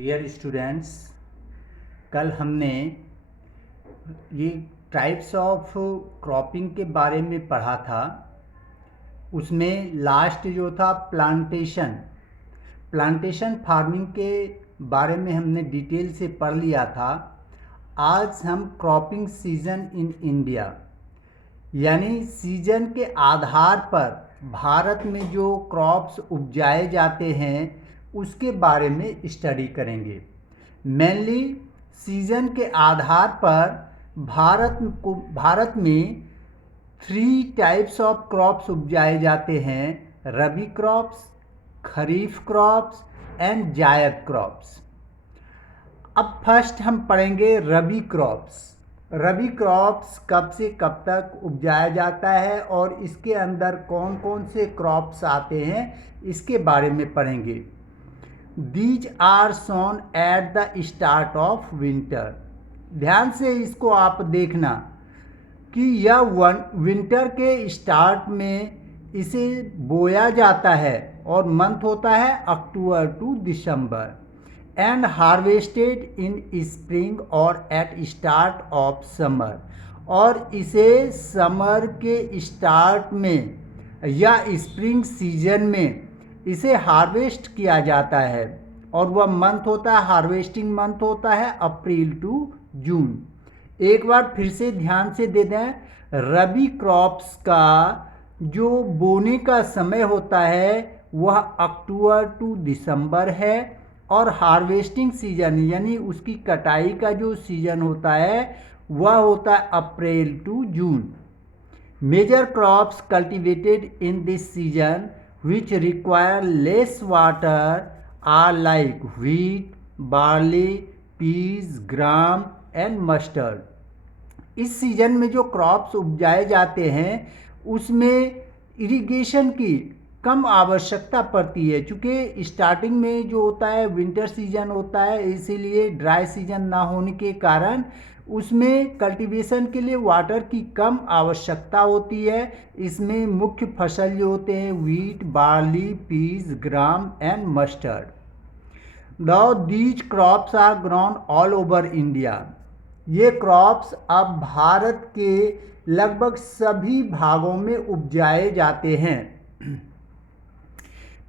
Dear students, कल हमने ये टाइप्स ऑफ क्रॉपिंग के बारे में पढ़ा था। उसमें लास्ट जो था प्लांटेशन फार्मिंग के बारे में हमने डिटेल से पढ़ लिया था। आज हम क्रॉपिंग सीजन इन इंडिया यानी सीजन के आधार पर भारत में जो क्रॉप्स उपजाए जाते हैं उसके बारे में स्टडी करेंगे। मेनली सीजन के आधार पर भारत में 3 टाइप्स ऑफ क्रॉप्स उपजाए जाते हैं: रबी क्रॉप्स, खरीफ क्रॉप्स एंड जायद क्रॉप्स। अब फर्स्ट हम पढ़ेंगे रबी क्रॉप्स। रबी क्रॉप्स कब से कब तक उपजाया जाता है और इसके अंदर कौन कौन से क्रॉप्स आते हैं इसके बारे में पढ़ेंगे। These are sown at the start of winter. ध्यान से इसको आप देखना कि यह विंटर के स्टार्ट में इसे बोया जाता है और मंथ होता है October to December and harvested in spring और एट स्टार्ट ऑफ समर। और इसे समर के स्टार्ट में या स्प्रिंग सीजन में इसे हार्वेस्ट किया जाता है और वह मंथ होता है, हार्वेस्टिंग मंथ होता है अप्रैल टू जून। एक बार फिर से ध्यान से दे दें, रबी क्रॉप्स का जो बोने का समय होता है वह अक्टूबर टू दिसंबर है और हार्वेस्टिंग सीजन यानी उसकी कटाई का जो सीजन होता है वह होता है April to June. Major crops cultivated in this season which require less water are like wheat, barley, peas, gram and mustard। इस सीजन में जो क्रॉप्स उपजाए जाते हैं उसमें इरिगेशन की कम आवश्यकता पड़ती है, क्योंकि स्टार्टिंग में जो होता है विंटर सीजन होता है, इसीलिए ड्राई सीजन ना होने के कारण उसमें कल्टीवेशन के लिए वाटर की कम आवश्यकता होती है। इसमें मुख्य फसल जो होते हैं wheat, barley, peas, gram and mustard. Now these crops are grown all over India. ये क्रॉप्स अब भारत के लगभग सभी भागों में उपजाए जाते हैं।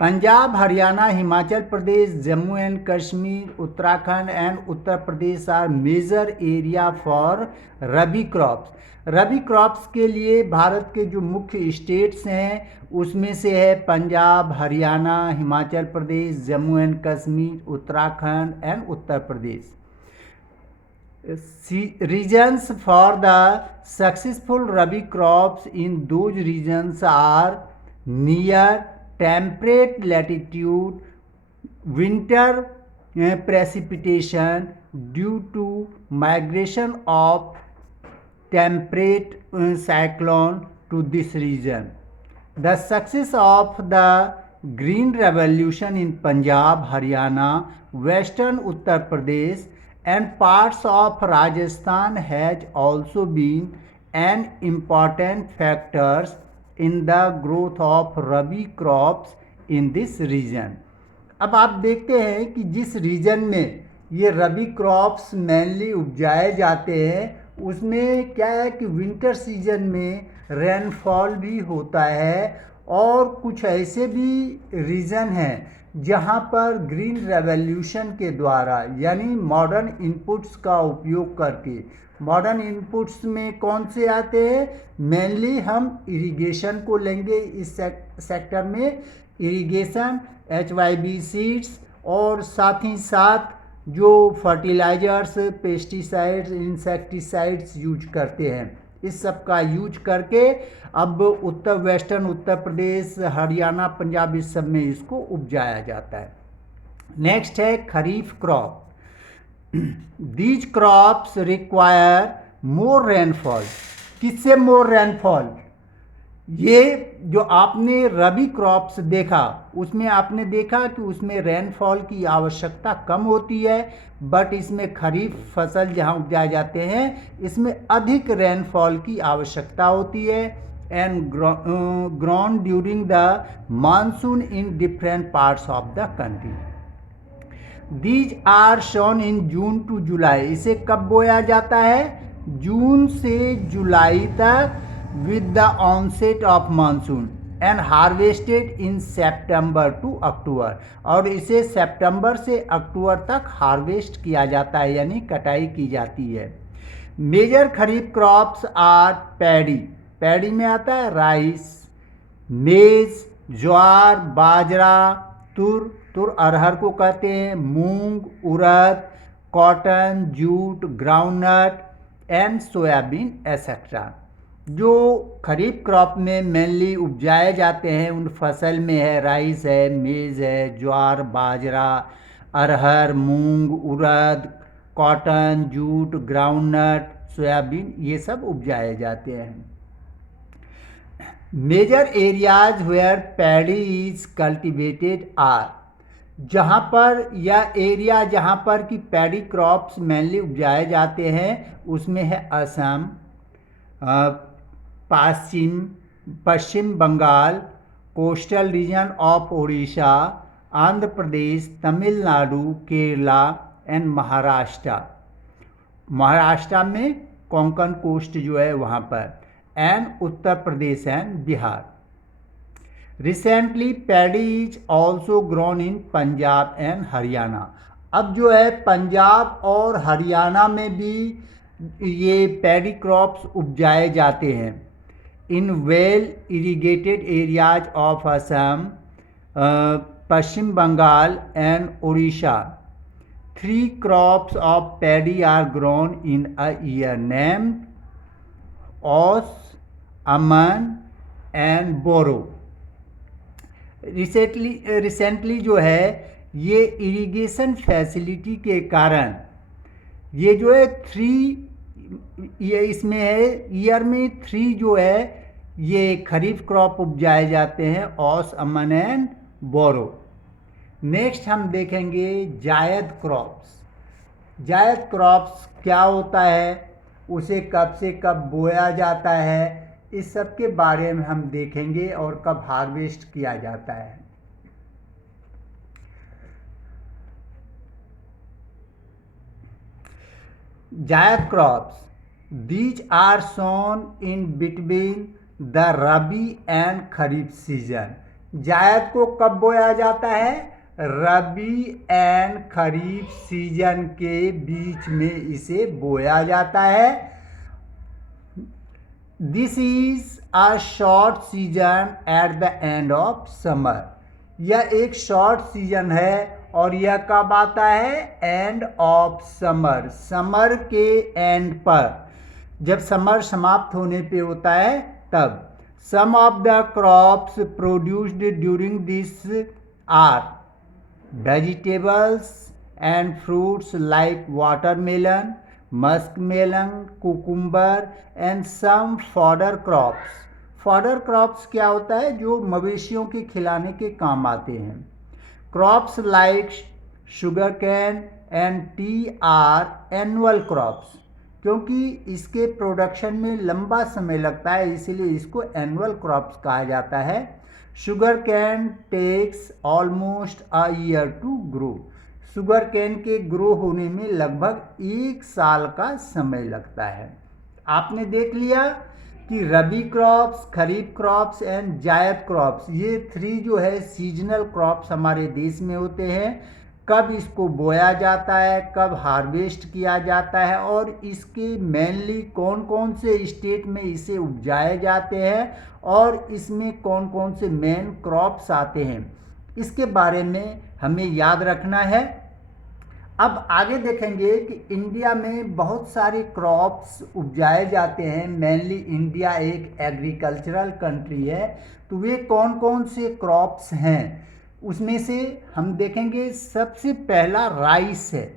Punjab, Haryana, Himachal Pradesh, Jammu and Kashmir, Uttarakhand and Uttar Pradesh are major area for rabi crops. Rabi crops के लिए भारत के जो मुख्य स्टेट्स हैं उसमें से है Punjab, Haryana, Himachal Pradesh, Jammu and Kashmir, Uttarakhand and Uttar Pradesh. Regions for the successful rabi crops in those regions are near temperate latitude, winter precipitation due to migration of temperate cyclone to this region. The success of the Green Revolution in Punjab, Haryana, Western Uttar Pradesh and parts of Rajasthan has also been an important factor in the growth of rabi crops in this region। अब आप देखते हैं कि जिस reason में ये रबी crops mainly उपजाए जाते हैं उसमें क्या है कि विंटर सीजन में रेनफॉल भी होता है और कुछ ऐसे भी रीजन हैं जहां पर ग्रीन रेवोल्यूशन के द्वारा यानी मॉडर्न इनपुट्स का उपयोग करके, मॉडर्न इनपुट्स में कौन से आते हैं, मेनली हम इरिगेशन को लेंगे। इस सेक्टर में इरिगेशन, HYB सीड्स और साथ ही साथ जो फर्टिलाइजर्स, पेस्टिसाइड्स, इंसेक्टिसाइड्स यूज करते हैं, इस सब का यूज करके अब वेस्टर्न उत्तर प्रदेश, हरियाणा, पंजाब इस सब में इसको उपजाया जाता है। नेक्स्ट है kharif crop. These crops require more rainfall. किससे मोर रेनफॉल? ये जो आपने रबी क्रॉप्स देखा उसमें आपने देखा कि उसमें रेनफॉल की आवश्यकता कम होती है, बट इसमें खरीफ फसल जहां उपजाए जाते हैं इसमें अधिक रेनफॉल की आवश्यकता होती है and grown during the monsoon in different parts of the country. These are sown in June to July. इसे कब बोया जाता है? जून से जुलाई तक with the onset of monsoon and harvested in September to October. और इसे सितंबर से अक्टूबर तक हार्वेस्ट किया जाता है, यानी कटाई की जाती है। Major kharif crops are paddy. Paddy में आता है राइस, मेज, ज्वार, बाजरा, तुर अरहर को कहते हैं, moong, urad, cotton, jute, groundnut and soybean etcetera. जो खरीफ क्रॉप में मेनली उपजाए जाते हैं उन फसल में है राइस है, मेज है, jowar, bajra, arhar, moong, urad, cotton, jute, groundnut, soybean, ये सब उपजाए जाते हैं। Major areas where paddy is cultivated are. जहाँ पर या एरिया जहाँ पर कि पैडी क्रॉप्स मेनली उपजाए जाते हैं उसमें है Assam, Paschim Bangal, coastal region of Orissa, Andhra Pradesh, Tamil Nadu, Kerala and Maharashtra. Maharashtra में कोंकण कोस्ट जो है वहाँ पर, and Uttar Pradesh and Bihar. Recently paddy is also grown in Punjab and Haryana. अब जो है पंजाब और हरियाणा में भी ये पैडी क्रॉप्स उपजाए जाते हैं। In well irrigated areas of Assam, Paschim Bangal and Orissa, 3 crops of paddy are grown in a year named Os, Aman and Boro। Recently जो है ये इरिगेशन फैसिलिटी के कारण ये जो है 3 ये इसमें है ईयर में 3 जो है ये खरीफ क्रॉप उपजाए जाते हैं, ऑस, अमन एंड बोरो। नेक्स्ट हम देखेंगे जायद क्रॉप्स। जायद क्रॉप्स क्या होता है, उसे कब से कब बोया जाता है, इस सब के बारे में हम देखेंगे और कब हार्वेस्ट किया जाता है। जायद crops, these are sown in between the rabi and kharif season. जायद को कब बोया जाता है? रबी एंड खरीफ सीजन के बीच में इसे बोया जाता है। This is a short season at the end of summer. यह एक शॉर्ट सीजन है और यह कब आता है? एंड ऑफ समर, समर के एंड पर, जब समर समाप्त होने पे होता है तब। Some of the crops produced during this are vegetables and fruits like watermelon, muskmelon, cucumber and some fodder crops. Fodder crops क्या होता है? जो मवेशियों के खिलाने के काम आते हैं। Crops like sugar cane and T R annual crops. क्योंकि इसके प्रोडक्शन में लंबा समय लगता है इसलिए इसको एनुअल क्रॉप्स कहा जाता है। Sugar cane takes almost a year to grow. Sugar cane के ग्रो होने में लगभग 1 साल का समय लगता है। आपने देख लिया कि रबी क्रॉप्स, खरीफ क्रॉप्स एंड जायद क्रॉप्स, ये 3 जो है सीजनल क्रॉप्स हमारे देश में होते हैं। कब इसको बोया जाता है, कब हार्वेस्ट किया जाता है और इसके मेनली कौन कौन से स्टेट में इसे उपजाए जाते हैं और इसमें कौन कौन से मेन क्रॉप्स आते हैं, इसके बारे में हमें याद रखना है। अब आगे देखेंगे कि इंडिया में बहुत सारे क्रॉप्स उपजाए जाते हैं। मेनली इंडिया एक एग्रीकल्चरल कंट्री है, तो वे कौन कौन से क्रॉप्स हैं उसमें से हम देखेंगे। सबसे पहला राइस है।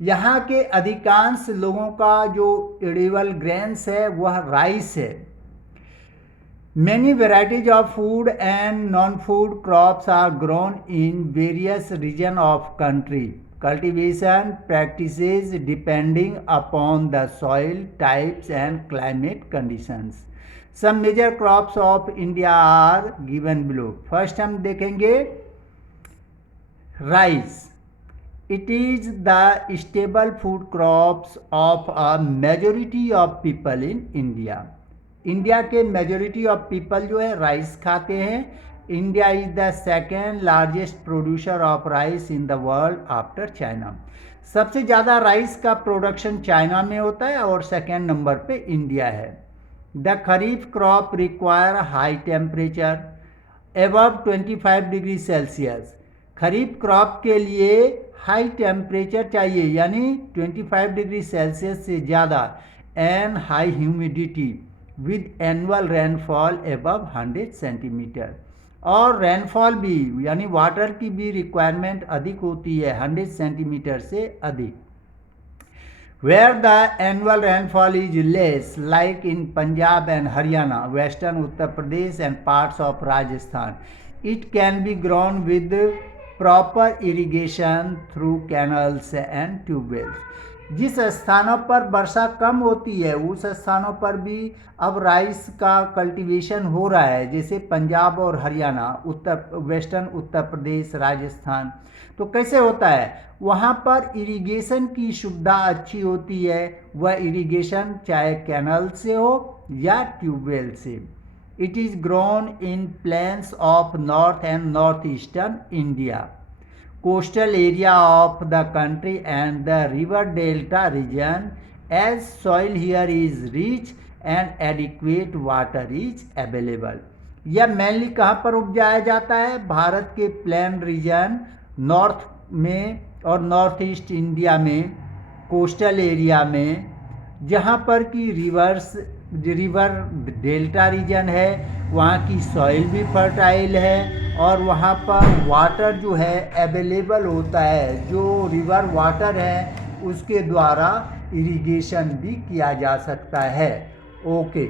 यहाँ के अधिकांश लोगों का जो एडिबल ग्रेन्स है वह राइस है। Many varieties of food and non-food crops are grown in various regions of country. Cultivation practices depending upon the soil types and climate conditions. Some major crops of India are given below. First हम देखेंगे rice. It is the staple food crops of a majority of people in India. India के majority of people जो है rice खाते हैं. India is the second largest producer of rice in the world after China. सबसे ज़्यादा rice का production China में होता है और सेकेंड नंबर पे इंडिया है. The kharif crop require high temperature above 25 degree Celsius. Kharif crop के लिए हाई टेम्परेचर चाहिए यानी 25 डिग्री सेल्सियस से ज़्यादा and high humidity with annual rainfall above 100 centimetre. और रेनफॉल भी यानी वाटर की भी रिक्वायरमेंट अधिक होती है 100 सेंटीमीटर से अधिक. Where the annual rainfall is less, like in Punjab and Haryana, Western Uttar Pradesh and parts of Rajasthan, it can be grown with proper irrigation through canals and tube wells. जिस स्थानों पर वर्षा कम होती है उस स्थानों पर भी अब राइस का कल्टीवेशन हो रहा है, जैसे पंजाब और हरियाणा, वेस्टर्न उत्तर प्रदेश, राजस्थान. तो कैसे होता है, वहाँ पर इरिगेशन की सुविधा अच्छी होती है. वह इरिगेशन चाहे कैनल से हो या ट्यूबवेल से. It is grown in plains of north and north eastern India, coastal area of the country and the river delta region, as soil here is rich and adequate water is available. यह mainly कहाँ पर उपजाया जाता है, भारत के plain region north में और north east India में, coastal area में, जहाँ पर कि रिवर डेल्टा रीजन है, वहाँ की सॉइल भी फर्टाइल है और वहाँ पर वाटर जो है अवेलेबल होता है. जो रिवर वाटर है उसके द्वारा इरिगेशन भी किया जा सकता है. ओके.